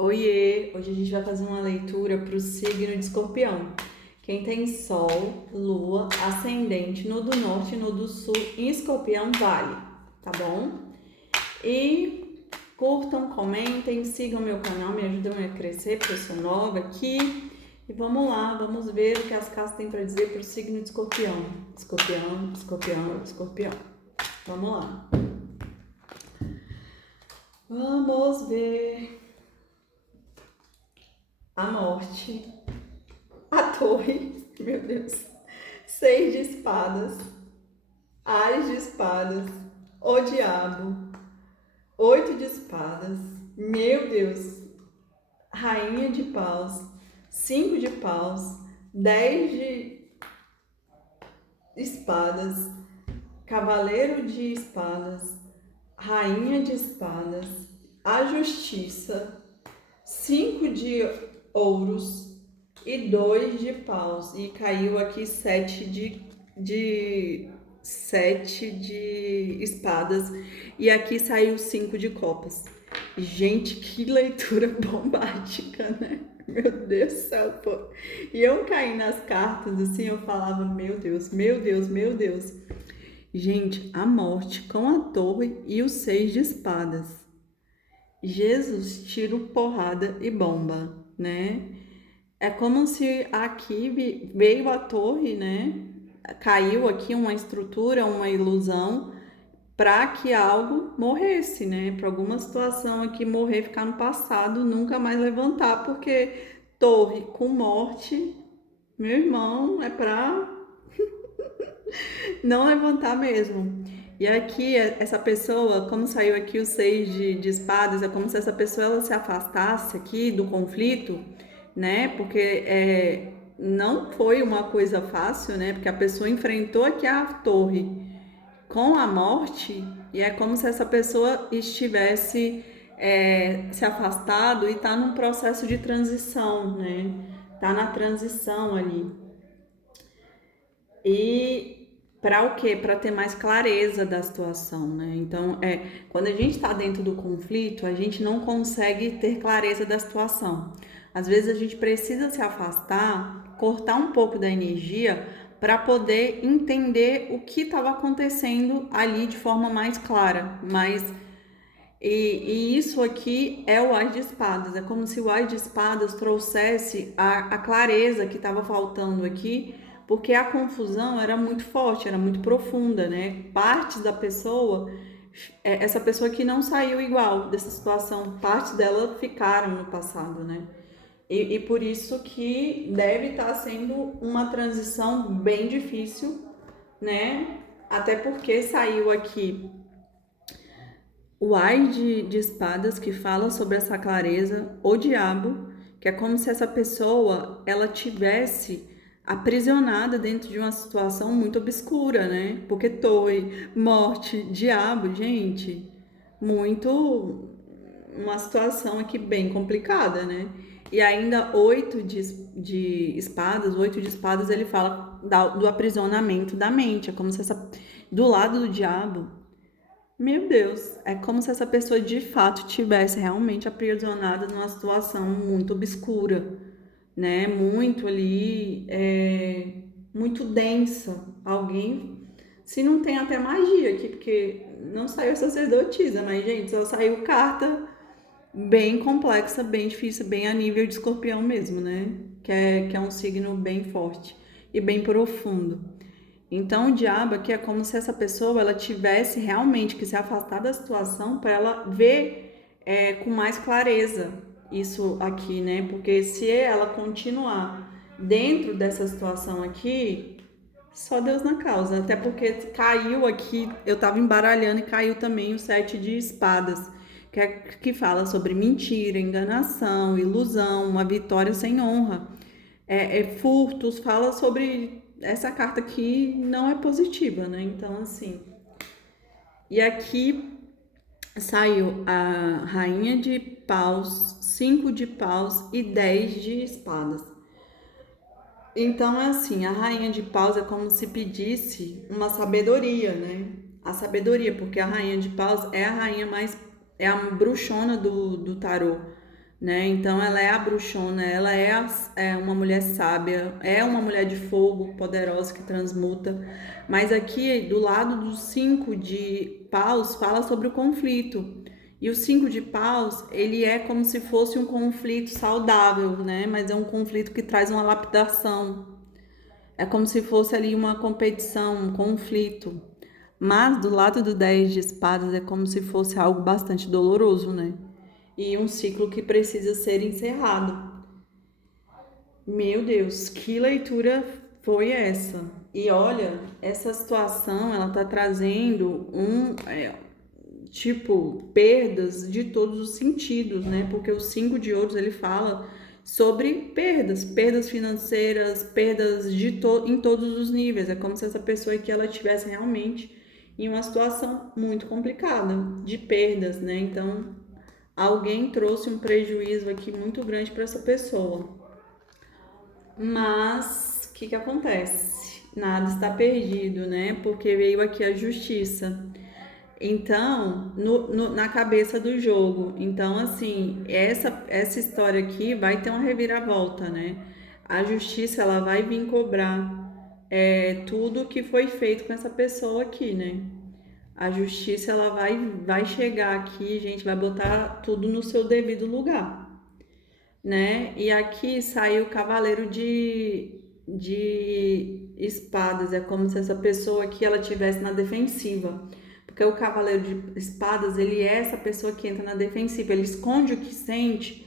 Oiê! Hoje a gente vai fazer uma leitura para o signo de Escorpião. Quem tem Sol, Lua, Ascendente no do Norte e no do Sul em Escorpião vale, tá bom? E curtam, comentem, sigam meu canal, me ajudam a crescer, porque eu sou nova aqui. E vamos lá, vamos ver o que as cartas têm para dizer para o signo de Escorpião. Escorpião, Escorpião, Escorpião. Vamos lá. Vamos ver a morte. A torre, meu Deus. 6 de espadas. As de espadas. O diabo. 8 de espadas. Meu Deus. Rainha de paus. 5 de paus. 10 de espadas. Cavaleiro de espadas. Rainha de espadas. A justiça. 5 de ouros. E 2 de paus. E caiu aqui 7 de espadas. E aqui saiu 5 de copas. Gente, que leitura bombástica, né? Meu Deus do céu, pô. E eu caí nas cartas, assim, eu falava, meu Deus, meu Deus, meu Deus. Gente, a morte com a torre e os 6 de espadas. Jesus, tiro, porrada e bomba, né? É como se aqui veio a torre, né? Caiu aqui uma estrutura, uma ilusão, para que algo morresse, né? Para alguma situação aqui morrer, ficar no passado, nunca mais levantar, porque torre com morte, meu irmão, é para não levantar mesmo. E aqui, essa pessoa, como saiu aqui o 6 de espadas, é como se essa pessoa ela se afastasse aqui do conflito, né? Porque não foi uma coisa fácil, né? Porque a pessoa enfrentou aqui a torre com a morte e é como se essa pessoa estivesse se afastado e está num processo de transição, né? Tá na transição ali. E para o quê? Para ter mais clareza da situação, né? Então, quando a gente está dentro do conflito, a gente não consegue ter clareza da situação. Às vezes a gente precisa se afastar, cortar um pouco da energia para poder entender o que estava acontecendo ali de forma mais clara, e isso aqui é o As de Espadas. É como se o As de Espadas trouxesse a clareza que estava faltando aqui, porque a confusão era muito forte, era muito profunda, né? Partes da pessoa, essa pessoa que não saiu igual dessa situação, partes dela ficaram no passado, né? E por isso que deve estar sendo uma transição bem difícil, né? Até porque saiu aqui o As de espadas, que fala sobre essa clareza, o diabo, que é como se essa pessoa ela tivesse aprisionada dentro de uma situação muito obscura, né? Porque torre, morte, diabo, gente, muito uma situação aqui bem complicada, né? E ainda 8 de espadas, 8 de espadas ele fala do aprisionamento da mente, é como se essa do lado do diabo, meu Deus, é como se essa pessoa de fato tivesse realmente aprisionada numa situação muito obscura, né? Muito ali, muito densa. Alguém, se não tem até magia aqui, porque não saiu sacerdotisa, mas gente, só saiu carta bem complexa, bem difícil, bem a nível de escorpião mesmo, né? Que é um signo bem forte e bem profundo. Então, o diabo aqui é como se essa pessoa ela tivesse realmente que se afastar da situação para ela ver com mais clareza isso aqui, né? Porque se ela continuar dentro dessa situação aqui, só Deus na causa. Até porque caiu aqui, eu tava embaralhando e caiu também o 7 de espadas, que fala sobre mentira, enganação, ilusão, uma vitória sem honra, furtos, fala sobre essa carta aqui não é positiva, né? Então, assim. E aqui saiu a Rainha de Paus, 5 de paus e 10 de espadas. Então, é assim, a Rainha de Paus é como se pedisse uma sabedoria, né? A sabedoria, porque a Rainha de Paus é a rainha mais. É a bruxona do tarô, né? Então ela é a bruxona, ela é uma mulher sábia, é uma mulher de fogo poderosa que transmuta. Mas aqui do lado dos 5 de paus fala sobre o conflito. E o 5 de paus, ele é como se fosse um conflito saudável, né? Mas é um conflito que traz uma lapidação. É como se fosse ali uma competição, um conflito. Mas do lado do 10 de espadas é como se fosse algo bastante doloroso, né? E um ciclo que precisa ser encerrado. Meu Deus, que leitura foi essa? E olha, essa situação ela tá trazendo tipo perdas de todos os sentidos, né? Porque o 5 de ouros ele fala sobre perdas, perdas financeiras, perdas em todos os níveis. É como se essa pessoa aqui ela tivesse realmente em uma situação muito complicada de perdas, né? Então, alguém trouxe um prejuízo aqui muito grande para essa pessoa. Mas o que que acontece? Nada está perdido, né? Porque veio aqui a justiça. Então, na cabeça do jogo. Então, assim, essa história aqui vai ter uma reviravolta, né? A justiça, ela vai vir cobrar tudo que foi feito com essa pessoa aqui, né? A justiça, ela vai chegar aqui, gente, vai botar tudo no seu devido lugar, né? E aqui saiu o cavaleiro de espadas. É como se essa pessoa aqui ela tivesse na defensiva. Porque o cavaleiro de espadas, ele é essa pessoa que entra na defensiva, ele esconde o que sente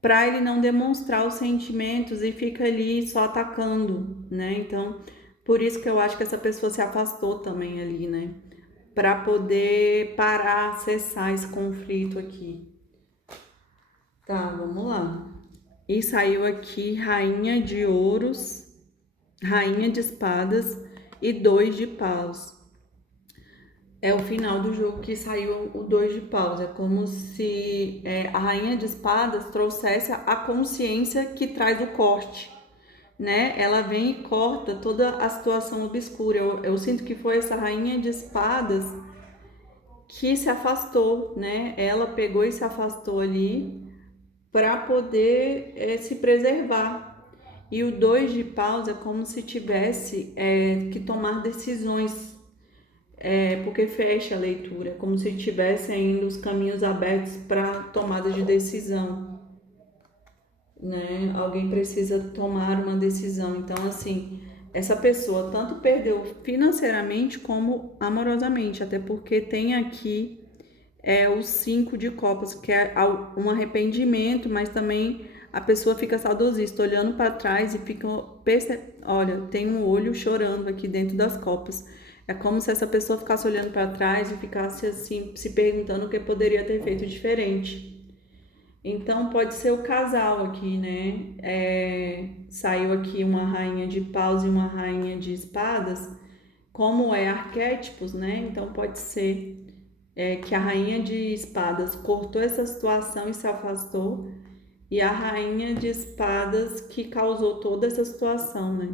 para ele não demonstrar os sentimentos e fica ali só atacando, né? Então, por isso que eu acho que essa pessoa se afastou também ali, né? Para poder parar, cessar esse conflito aqui. Tá, vamos lá. E saiu aqui Rainha de Ouros, Rainha de Espadas e 2 de paus. É o final do jogo que saiu o 2 de paus. É como se a Rainha de Espadas trouxesse a consciência que traz o corte, né? Ela vem e corta toda a situação obscura. Eu sinto que foi essa Rainha de Espadas que se afastou, né? Ela pegou e se afastou ali para poder se preservar. E o 2 de paus é como se tivesse que tomar decisões, porque fecha a leitura, como se tivesse ainda os caminhos abertos para tomada de decisão, né? Alguém precisa tomar uma decisão. Então, assim, essa pessoa tanto perdeu financeiramente como amorosamente, até porque tem aqui os 5 de copas, que é um arrependimento, mas também a pessoa fica saudosista, olhando para trás e fica, olha, tem um olho chorando aqui dentro das copas. É como se essa pessoa ficasse olhando para trás e ficasse assim, se perguntando o que poderia ter feito diferente. Então pode ser o casal aqui, né? Saiu aqui uma rainha de paus e uma rainha de espadas, como arquétipos, né? Então pode ser que a rainha de espadas cortou essa situação e se afastou, e a rainha de espadas que causou toda essa situação, né?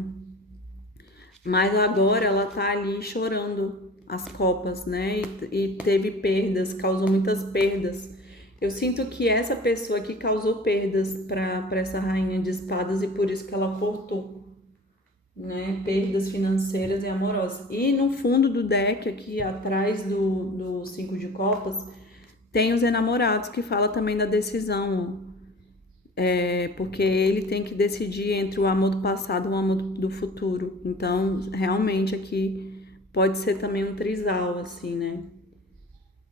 Mas agora ela tá ali chorando as copas, né? E teve perdas, causou muitas perdas. Eu sinto que essa pessoa que causou perdas para essa rainha de espadas e por isso que ela cortou, né? Perdas financeiras e amorosas. E no fundo do deck, aqui atrás do 5 de copas, tem os enamorados que fala também da decisão, ó. Porque ele tem que decidir entre o amor do passado e o amor do futuro. Então, realmente aqui pode ser também um trisal, assim, né?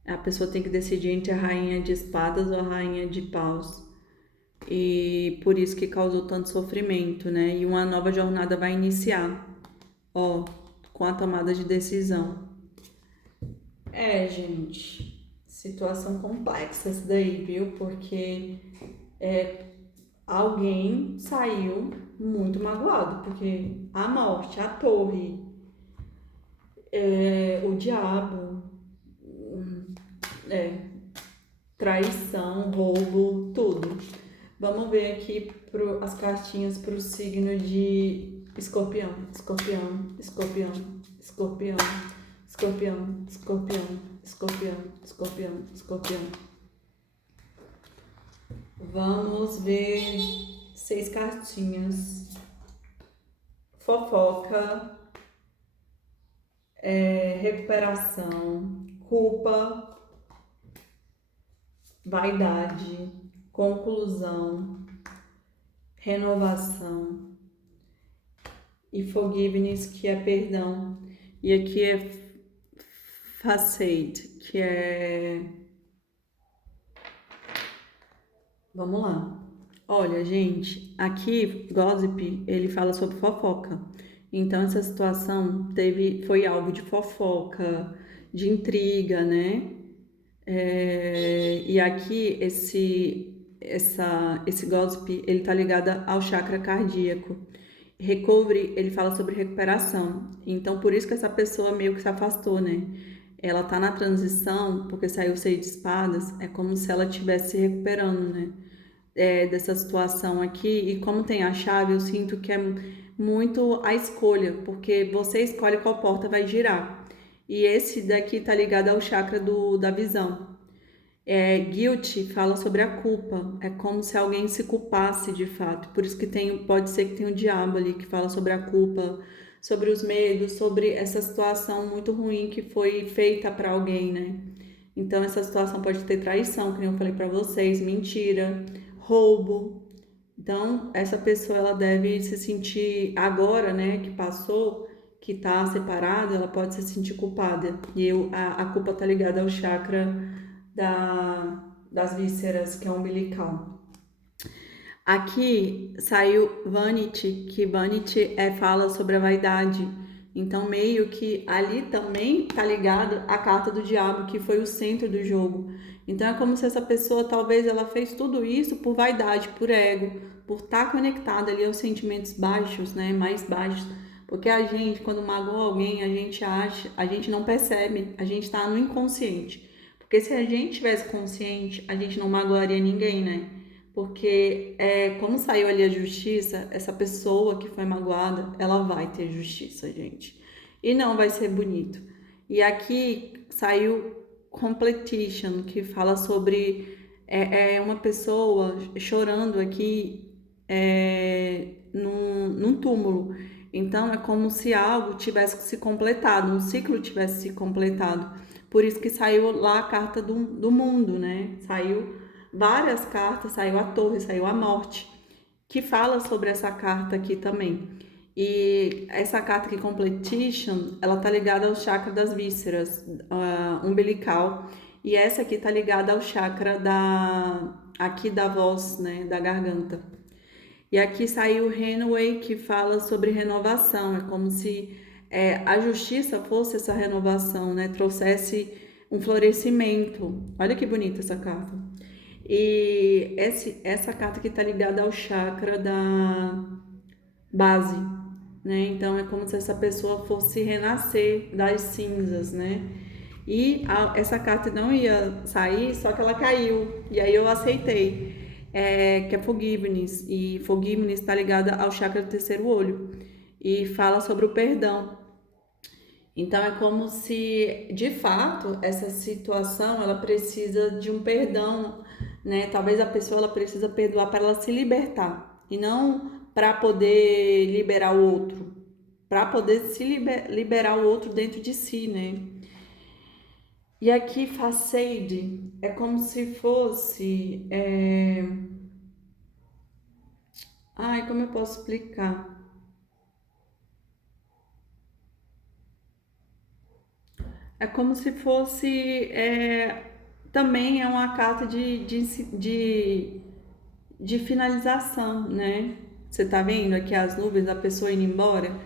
A pessoa tem que decidir entre a rainha de espadas ou a rainha de paus. E por isso que causou tanto sofrimento, né? E uma nova jornada vai iniciar, ó, com a tomada de decisão. Gente, situação complexa essa daí, viu? Porque alguém saiu muito magoado, porque a morte, a torre, o diabo, é, traição, roubo, tudo. Vamos ver aqui as cartinhas para o signo de escorpião, escorpião, escorpião, escorpião, escorpião, escorpião, escorpião, escorpião, escorpião. Vamos ver 6 cartinhas. Fofoca, recuperação, culpa, vaidade, conclusão, renovação e forgiveness, que é perdão. E aqui é facade, que é... Vamos lá. Olha, gente, aqui Gossip, ele fala sobre fofoca. Então essa situação foi alvo de fofoca, de intriga, né? E aqui esse Gossip, ele tá ligado ao chakra cardíaco. Recovery, ele fala sobre recuperação. Então por isso que essa pessoa meio que se afastou, né? Ela tá na transição, porque saiu o 6 de espadas, é como se ela estivesse se recuperando, né? Dessa situação aqui, e como tem a chave, eu sinto que é muito a escolha, porque você escolhe qual porta vai girar. E esse daqui tá ligado ao chakra da visão. Guilt fala sobre a culpa, é como se alguém se culpasse de fato. Por isso que pode ser que tenha o diabo ali que fala sobre a culpa, sobre os medos, sobre essa situação muito ruim que foi feita para alguém, né? Então essa situação pode ter traição, que eu falei para vocês, mentira, roubo. Então essa pessoa ela deve se sentir agora, né, que passou, que tá separada, ela pode se sentir culpada. E a culpa tá ligada ao chakra das vísceras, que é o umbilical. Aqui saiu Vanity, que Vanity fala sobre a vaidade. Então, meio que ali também tá ligado a carta do diabo, que foi o centro do jogo. Então, é como se essa pessoa, talvez, ela fez tudo isso por vaidade, por ego, por estar conectada ali aos sentimentos baixos, né? Mais baixos. Porque a gente, quando magoa alguém, a gente não percebe, a gente tá no inconsciente. Porque se a gente tivesse consciente, a gente não magoaria ninguém, né? Porque como saiu ali a justiça, essa pessoa que foi magoada, ela vai ter justiça, gente. E não vai ser bonito. E aqui saiu Completion, que fala sobre uma pessoa chorando aqui num túmulo. Então é como se algo tivesse se completado, um ciclo tivesse se completado. Por isso que saiu lá a carta do mundo, né? Saiu várias cartas, saiu a torre, saiu a morte, que fala sobre essa carta aqui também. E essa carta aqui, Completion, ela tá ligada ao chakra das vísceras, umbilical, e essa aqui tá ligada ao chakra aqui da voz, né, da garganta. E aqui saiu o Renway, que fala sobre renovação, é como se a justiça fosse essa renovação, né, trouxesse um florescimento. Olha que bonita essa carta. E essa carta aqui tá ligada ao chakra da base, né? Então é como se essa pessoa fosse renascer das cinzas, né? E essa carta não ia sair, só que ela caiu. E aí eu aceitei. Que é Forgiveness. E Forgiveness está ligada ao chakra do terceiro olho. E fala sobre o perdão. Então é como se, de fato, essa situação ela precisa de um perdão, né? Talvez a pessoa ela precisa perdoar para ela se libertar e não para poder liberar o outro, para poder liberar o outro dentro de si, né? E aqui Facade é como se fosse, ai, como eu posso explicar? É como se fosse, também é uma carta de finalização, né? Você tá vendo aqui as nuvens da pessoa indo embora?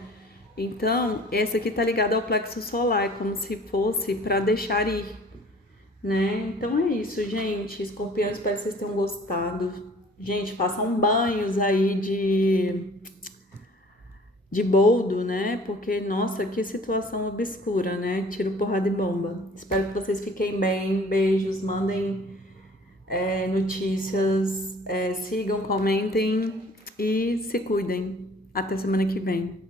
Então, essa aqui tá ligada ao plexo solar, é como se fosse para deixar ir, né? Então é isso, gente. Escorpião, espero que vocês tenham gostado. Gente, façam banhos aí de boldo, né? Porque, nossa, que situação obscura, né? Tiro, porrada e bomba. Espero que vocês fiquem bem. Beijos, mandem notícias, sigam, comentem e se cuidem. Até semana que vem.